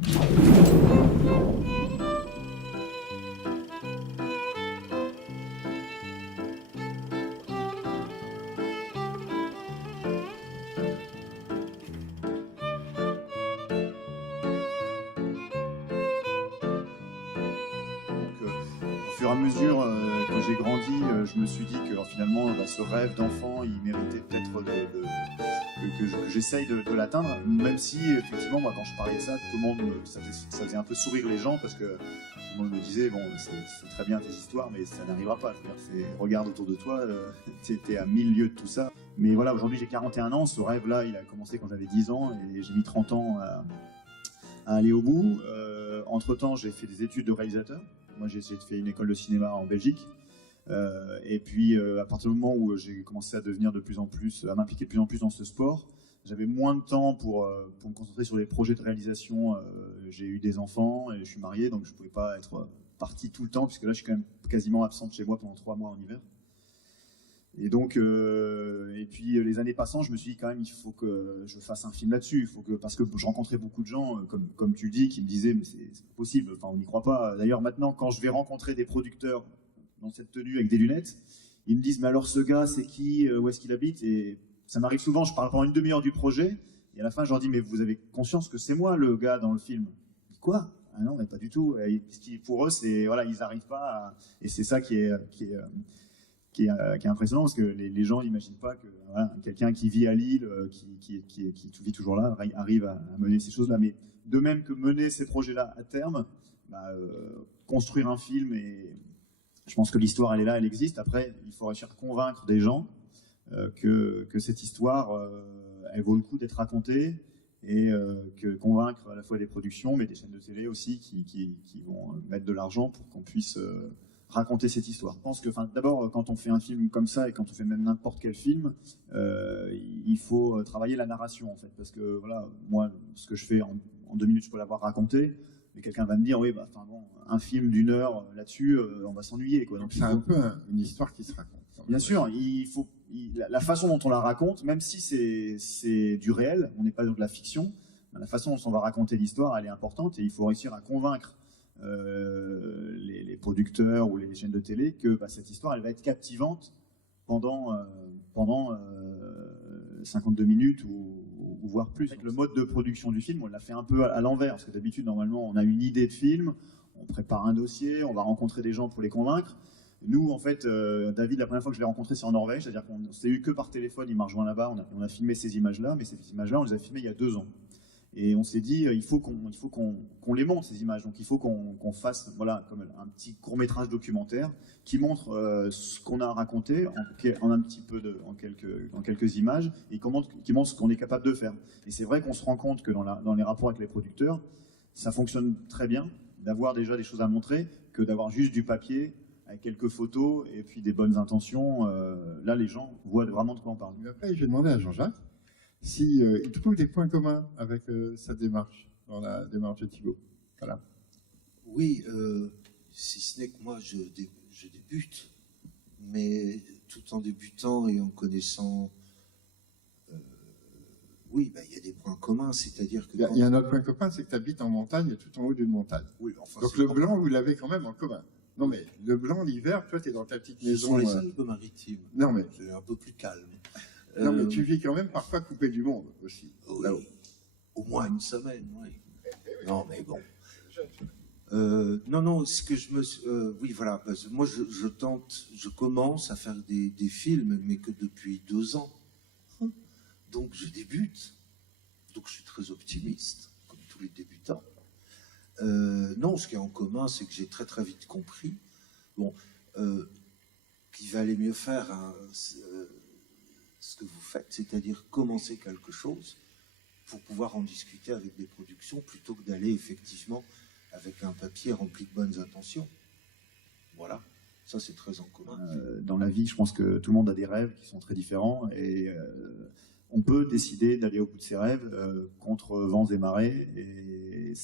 Au fur et à mesure, quand j'ai grandi, je me suis dit que finalement, ce rêve d'enfant, il méritait peut-être que j'essaye de l'atteindre, même si, effectivement, moi, quand je parlais de ça, tout le monde, ça faisait un peu sourire les gens, parce que tout le monde me disait, bon, c'est très bien tes histoires, mais ça n'arrivera pas. Regarde autour de toi, t'es à 1000 lieues de tout ça. Mais voilà, aujourd'hui, j'ai 41 ans, ce rêve-là, il a commencé quand j'avais 10 ans, et j'ai mis 30 ans à aller au bout. Entre-temps, j'ai fait des études de réalisateur. Moi, j'ai fait une école de cinéma en Belgique. Et puis, à partir du moment où j'ai commencé à devenir de plus en plus, à m'impliquer de plus en plus dans ce sport, j'avais moins de temps pour me concentrer sur les projets de réalisation. J'ai eu des enfants et je suis marié, donc je ne pouvais pas être parti tout le temps, puisque là, je suis quand même quasiment absent de chez moi pendant 3 mois en hiver. Et donc, et puis les années passant, je me suis dit quand même, il faut que je fasse un film là-dessus. Parce que je rencontrais beaucoup de gens, comme tu le dis, qui me disaient, mais c'est pas possible, enfin, on n'y croit pas. D'ailleurs, maintenant, quand je vais rencontrer des producteurs dans cette tenue avec des lunettes, ils me disent, mais alors ce gars, c'est qui, où est-ce qu'il habite? Et ça m'arrive souvent, je parle pendant une demi-heure du projet, et à la fin, je leur dis, mais vous avez conscience que c'est moi le gars dans le film? Quoi? Ah non, mais pas du tout. Et pour eux, c'est voilà, ils n'arrivent pas à... Et c'est ça qui est impressionnant, parce que les gens n'imaginent pas que voilà, quelqu'un qui vit à Lille, qui vit toujours là, arrive à mener ces choses-là. Mais de même que mener ces projets-là à terme, construire un film, et je pense que l'histoire, elle est là, elle existe. Après, il faut réussir à convaincre des gens que cette histoire, elle vaut le coup d'être racontée, et convaincre à la fois des productions, mais des chaînes de télé aussi, qui vont mettre de l'argent pour qu'on puisse... raconter cette histoire. Je pense que, d'abord, quand on fait un film comme ça, et quand on fait même n'importe quel film, il faut travailler la narration, en fait, parce que voilà, moi, ce que je fais en 2 minutes, je peux l'avoir raconté, mais quelqu'un va me dire, oui, bon, un film d'1 heure là-dessus, on va s'ennuyer, quoi. Donc c'est un peu une histoire qui se raconte. Bien sûr, la façon dont on la raconte, même si c'est du réel, on n'est pas dans de la fiction, la façon dont on va raconter l'histoire, elle est importante, et il faut réussir à convaincre les producteurs ou les chaînes de télé que cette histoire, elle va être captivante pendant 52 minutes ou voire plus. Le mode de production du film, on l'a fait un peu à l'envers, parce que d'habitude, normalement, on a une idée de film, on prépare un dossier, on va rencontrer des gens pour les convaincre. Nous, en fait, David, la première fois que je l'ai rencontré, c'est en Norvège, c'est-à-dire qu'on s'est eu que par téléphone, il m'a rejoint là-bas, on a filmé ces images-là, mais ces images-là, on les a filmées il y a 2 ans. Et on s'est dit, il faut qu'on les montre, ces images. Donc il faut qu'on fasse voilà, comme un petit court-métrage documentaire qui montre ce qu'on a raconté en un petit peu en quelques images, et qui montre ce qu'on est capable de faire. Et c'est vrai qu'on se rend compte que dans les rapports avec les producteurs, ça fonctionne très bien d'avoir déjà des choses à montrer que d'avoir juste du papier avec quelques photos et puis des bonnes intentions. Là, les gens voient vraiment de quoi on parle. Mais après, j'ai demandé à Jean-Jacques il trouve des points communs avec sa démarche, dans la démarche de Thibaut. Voilà. Oui, si ce n'est que moi, je débute, mais tout en débutant et en connaissant... oui, il y a des points communs, c'est-à-dire que... Il y a un autre point commun, c'est que tu habites en montagne, tout en haut d'une montagne. Oui, enfin, donc le blanc, vous l'avez quand même en commun. Non mais, le blanc, l'hiver, toi, tu es dans ta petite maison... Ce sont les Alpes-Maritimes. Non mais... C'est un peu plus calme. Non, mais tu vis quand même parfois coupé du monde aussi. Oui, là-haut. Au moins une semaine, oui. Non, mais bon. Non, ce que je me... oui, voilà. Parce que moi, je commence à faire des films, mais que depuis 2 ans. Donc, je débute. Donc, je suis très optimiste, comme tous les débutants. Non, ce qui est en commun, c'est que j'ai très, très vite compris qu'il valait mieux faire ce que vous faites, c'est-à-dire commencer quelque chose pour pouvoir en discuter avec des productions, plutôt que d'aller effectivement avec un papier rempli de bonnes intentions. Voilà, ça c'est très en commun. Dans la vie, je pense que tout le monde a des rêves qui sont très différents, et on peut décider d'aller au bout de ses rêves contre vents et marées, et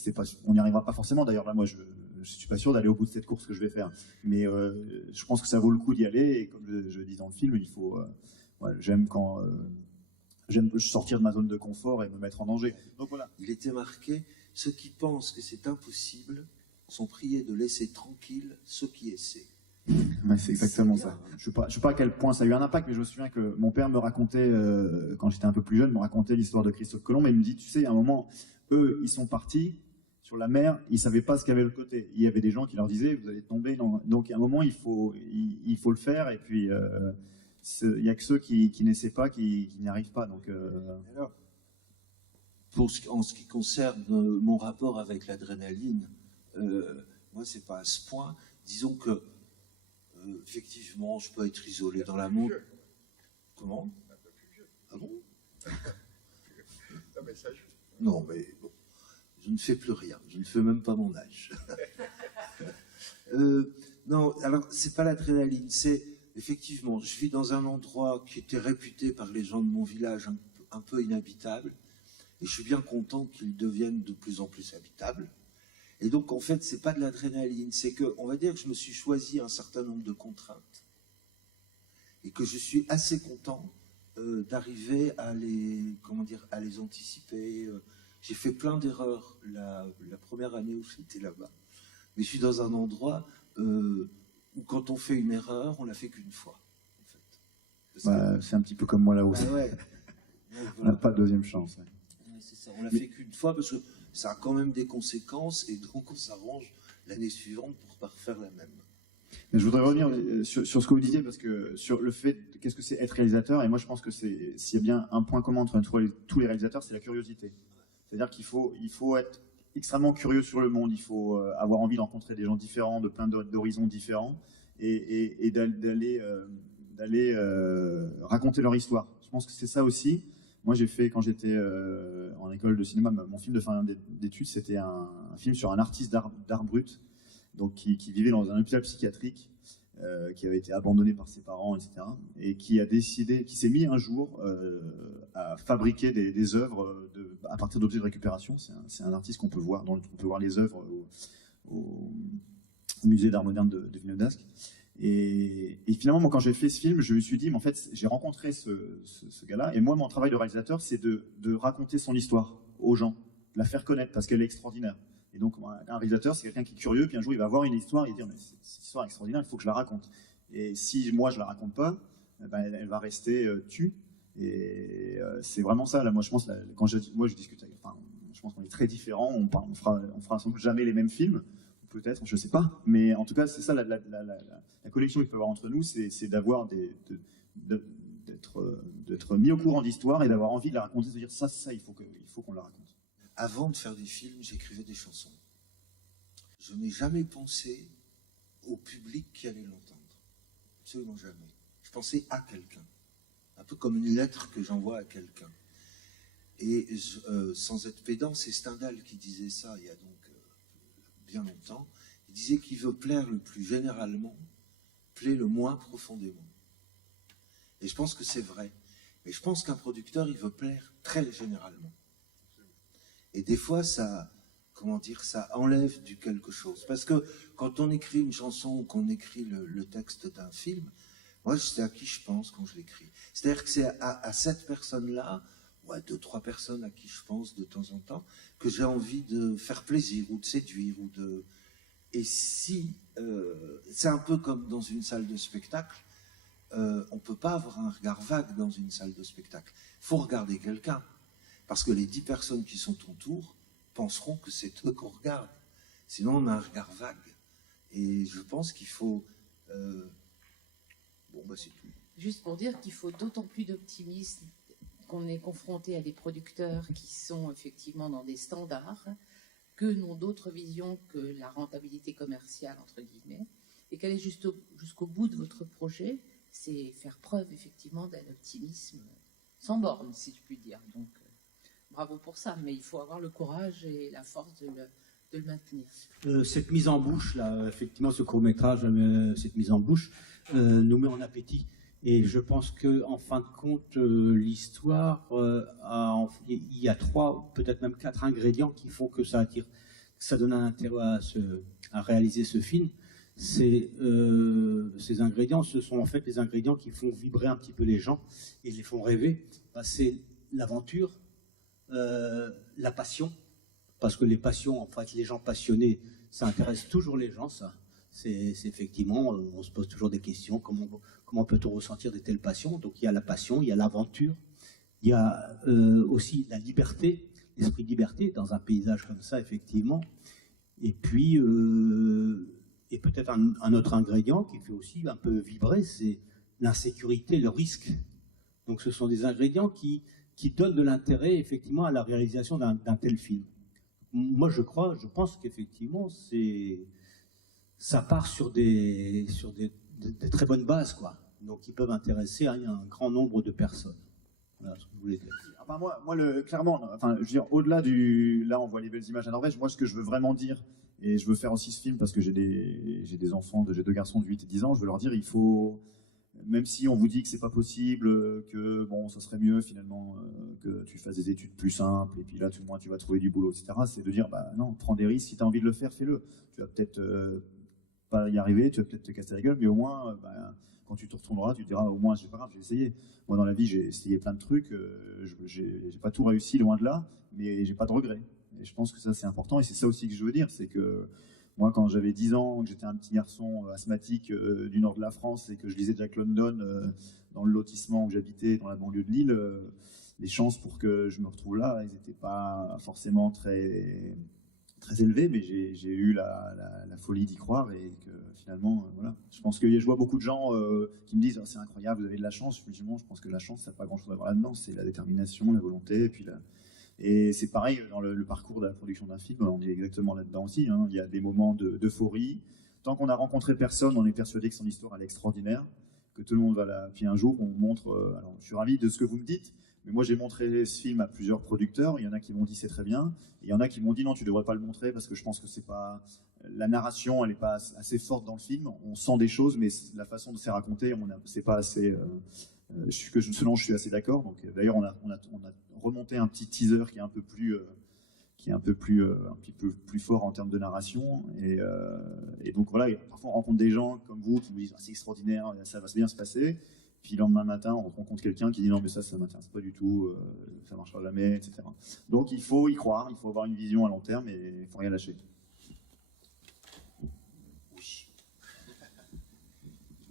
on n'y arrivera pas forcément. D'ailleurs, là, moi, je suis pas sûr d'aller au bout de cette course que je vais faire, mais je pense que ça vaut le coup d'y aller, et comme je dis dans le film, il faut... j'aime sortir de ma zone de confort et me mettre en danger. Donc voilà. Il était marqué, ceux qui pensent que c'est impossible sont priés de laisser tranquilles ceux qui essaient. Ouais, c'est exactement ça. Je ne sais pas à quel point ça a eu un impact, mais je me souviens que mon père me racontait, quand j'étais un peu plus jeune, me racontait l'histoire de Christophe Colomb, et il me dit, tu sais, à un moment, eux, ils sont partis sur la mer, ils ne savaient pas ce qu'il y avait de l'autre côté. Il y avait des gens qui leur disaient, vous allez tomber. Donc, à un moment, il faut le faire, et puis, il n'y a que ceux qui n'essaient pas, qui n'y arrivent pas. Donc, Alors, en ce qui concerne mon rapport avec l'adrénaline, moi, c'est pas à ce point. Disons que effectivement, je peux être isolé dans la montagne. Comment? Ah bon? Non, mais bon, je ne fais plus rien. Je ne fais même pas mon âge. Non, alors, c'est pas l'adrénaline. C'est effectivement, je vis dans un endroit qui était réputé par les gens de mon village un peu inhabitable. Et je suis bien content qu'il devienne de plus en plus habitable. Et donc, en fait, c'est pas de l'adrénaline, c'est que, on va dire que je me suis choisi un certain nombre de contraintes et que je suis assez content d'arriver à les anticiper. J'ai fait plein d'erreurs la première année où j'étais là-bas, mais je suis dans un endroit où quand on fait une erreur, on la fait qu'une fois. En fait. C'est un petit peu comme moi là aussi. Ouais. On n'a pas de deuxième chance. Ouais. C'est ça, on l'a fait qu'une fois parce que ça a quand même des conséquences et donc on s'arrange l'année suivante pour pas refaire la même. Mais je voudrais revenir sur ce que vous disiez, parce que sur le fait, qu'est-ce que c'est être réalisateur, et moi je pense que s'il y a bien un point commun entre tous les réalisateurs, c'est la curiosité. C'est-à-dire qu'il faut être extrêmement curieux sur le monde, il faut avoir envie de rencontrer des gens différents, de plein d'horizons différents, et d'aller raconter leur histoire. Je pense que c'est ça aussi. Moi, j'ai fait, quand j'étais en école de cinéma, mon film de fin d'études, c'était un film sur un artiste d'art brut, donc qui vivait dans un hôpital psychiatrique, qui avait été abandonné par ses parents, etc. Et qui s'est mis un jour à fabriquer des œuvres à partir d'objets de récupération. C'est un artiste qu'on peut voir, dont on peut voir les œuvres au musée d'art moderne de Villeneuve-d'Ascq. Et finalement, moi, quand j'ai fait ce film, je me suis dit, mais en fait, j'ai rencontré ce gars-là, et moi, mon travail de réalisateur, c'est de raconter son histoire aux gens, de la faire connaître, parce qu'elle est extraordinaire. Et donc, un réalisateur, c'est quelqu'un qui est curieux, puis un jour, il va voir une histoire, et il va dire, mais cette histoire est extraordinaire, il faut que je la raconte. Et si moi, je la raconte pas, elle va rester tue. Et c'est vraiment ça, là, moi, je pense, quand je discute avec, enfin, je pense qu'on est très différents, on fera sans doute jamais les mêmes films, peut-être, je sais pas, mais en tout cas, c'est ça la connexion qu'il peut y avoir entre nous, c'est d'avoir d'être mis au courant d'histoire et d'avoir envie de la raconter, de dire ça, il faut qu'on la raconte. Avant de faire des films, j'écrivais des chansons. Je n'ai jamais pensé au public qui allait l'entendre. Absolument jamais. Je pensais à quelqu'un. Un peu comme une lettre que j'envoie à quelqu'un. Et sans être pédant, c'est Stendhal qui disait ça il y a donc bien longtemps. Il disait qu'il veut plaire le plus généralement, plaît le moins profondément. Et je pense que c'est vrai. Mais je pense qu'un producteur, il veut plaire très généralement. Et des fois, ça enlève du quelque chose. Parce que quand on écrit une chanson ou qu'on écrit le texte d'un film, moi, je sais à qui je pense quand je l'écris. C'est-à-dire que c'est à cette personne-là, ou à 2-3 personnes à qui je pense de temps en temps, que j'ai envie de faire plaisir ou de séduire. Et si, c'est un peu comme dans une salle de spectacle, on ne peut pas avoir un regard vague dans une salle de spectacle. Il faut regarder quelqu'un. Parce que les 10 personnes qui sont autour penseront que c'est eux qu'on regarde. Sinon, on a un regard vague. Et je pense qu'il faut... c'est tout. Juste pour dire qu'il faut d'autant plus d'optimisme qu'on est confronté à des producteurs qui sont effectivement dans des standards, que n'ont d'autres visions que la rentabilité commerciale, entre guillemets, et qu'aller jusqu'au bout de votre projet, c'est faire preuve effectivement d'un optimisme sans borne, si je puis dire. Donc, bravo pour ça, mais il faut avoir le courage et la force de le maintenir. Cette mise en bouche, là, effectivement, ce court-métrage, cette mise en bouche, nous met en appétit. Et je pense qu'en fin de compte, l'histoire, il y a 3, peut-être même 4 ingrédients qui font que ça attire, que ça donne un intérêt à réaliser ce film. Ces ingrédients, ce sont en fait les ingrédients qui font vibrer un petit peu les gens et les font rêver. C'est l'aventure, la passion, parce que les passions, en fait, les gens passionnés, ça intéresse toujours les gens, ça. C'est effectivement, on se pose toujours des questions, comment peut-on ressentir de telles passions? Donc il y a la passion, il y a l'aventure, il y a aussi la liberté, l'esprit de liberté dans un paysage comme ça, effectivement. Et puis, et peut-être un autre ingrédient qui fait aussi un peu vibrer, c'est l'insécurité, le risque. Donc ce sont des ingrédients qui donnent de l'intérêt, effectivement, à la réalisation d'un tel film. Moi, je pense qu'effectivement, ça part sur des très bonnes bases, quoi. Donc, qui peuvent intéresser un grand nombre de personnes. Voilà ce que je voulais dire. Enfin, moi clairement, enfin, je veux dire, au-delà là, on voit les belles images à Norvège. Moi, ce que je veux vraiment dire, et je veux faire aussi ce film parce que j'ai des enfants, j'ai 2 garçons de 8 et 10 ans, je veux leur dire, il faut, même si on vous dit que c'est pas possible, que bon, ça serait mieux finalement que tu fasses des études plus simples, et puis là, tout le moins, tu vas trouver du boulot, etc. C'est de dire, bah non, prends des risques. Si tu as envie de le faire, fais-le. Tu vas peut-être pas y arriver, tu vas peut-être te casser la gueule, mais au moins, quand tu te retourneras, tu te diras, au moins, c'est pas grave, j'ai essayé. Moi, dans la vie, j'ai essayé plein de trucs, j'ai pas tout réussi, loin de là, mais j'ai pas de regrets. Et je pense que ça, c'est important, et c'est ça aussi que je veux dire, c'est que moi, quand j'avais 10 ans, que j'étais un petit garçon asthmatique du nord de la France, et que je lisais Jack London dans le lotissement où j'habitais, dans la banlieue de Lille, les chances pour que je me retrouve là, ils n'étaient pas forcément très élevé, mais j'ai eu la folie d'y croire, et que finalement, voilà. Je pense que je vois beaucoup de gens qui me disent oh, c'est incroyable, vous avez de la chance. Je pense que la chance, ça n'a pas grand-chose à voir là-dedans, c'est la détermination, la volonté, et c'est pareil dans le parcours de la production d'un film, on est exactement là-dedans aussi, hein. Il y a des moments d'euphorie. Tant qu'on n'a rencontré personne, on est persuadé que son histoire elle est extraordinaire, que tout le monde va là. Puis un jour, on montre. Alors, je suis ravi de ce que vous me dites. Mais moi, j'ai montré ce film à plusieurs producteurs. Il y en a qui m'ont dit c'est très bien. Et il y en a qui m'ont dit non, tu devrais pas le montrer parce que je pense que c'est pas la narration, elle est pas assez forte dans le film. On sent des choses, mais la façon de c'est raconté, c'est pas assez. Selon je suis assez d'accord. Donc d'ailleurs, on a remonté un petit teaser qui est un peu plus, un petit peu plus fort en termes de narration. Et donc voilà, parfois on rencontre des gens comme vous qui vous disent ah, c'est extraordinaire, ça va bien se passer. Puis le lendemain matin, on rencontre quelqu'un qui dit non mais ça m'intéresse pas du tout, ça marchera jamais, etc. Donc il faut y croire, il faut avoir une vision à long terme et il faut rien lâcher. Oui.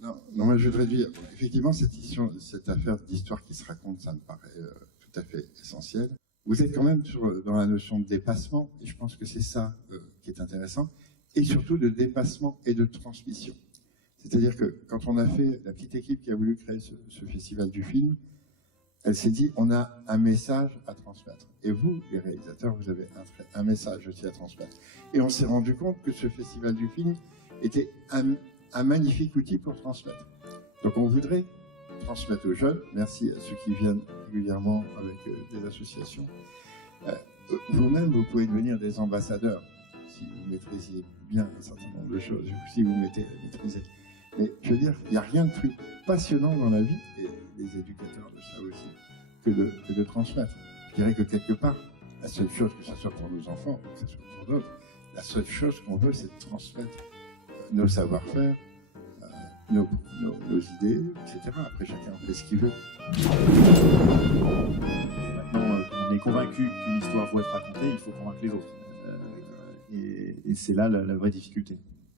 Non, moi je voudrais dire, effectivement cette affaire d'histoire qui se raconte, ça me paraît tout à fait essentiel. Vous êtes quand même dans la notion de dépassement, et je pense que c'est ça qui est intéressant, et surtout de dépassement et de transmission. C'est-à-dire que quand on a fait, la petite équipe qui a voulu créer ce festival du film, elle s'est dit, on a un message à transmettre. Et vous, les réalisateurs, vous avez un message aussi à transmettre. Et on s'est rendu compte que ce festival du film était un magnifique outil pour transmettre. Donc on voudrait transmettre aux jeunes, merci à ceux qui viennent régulièrement avec des associations. Vous-même, vous pouvez devenir des ambassadeurs, si vous maîtrisez bien un certain nombre de choses, si vous maîtrisez. Mais je veux dire, il n'y a rien de plus passionnant dans la vie, et les éducateurs de ça aussi, que de transmettre. Je dirais que quelque part, la seule chose, que ce soit pour nos enfants, que ce soit pour d'autres, la seule chose qu'on veut, c'est de transmettre nos savoir-faire, nos idées, etc. Après, chacun fait ce qu'il veut. Maintenant, on est convaincu qu'une histoire doit être racontée, il faut convaincre les autres. Et c'est là la vraie difficulté.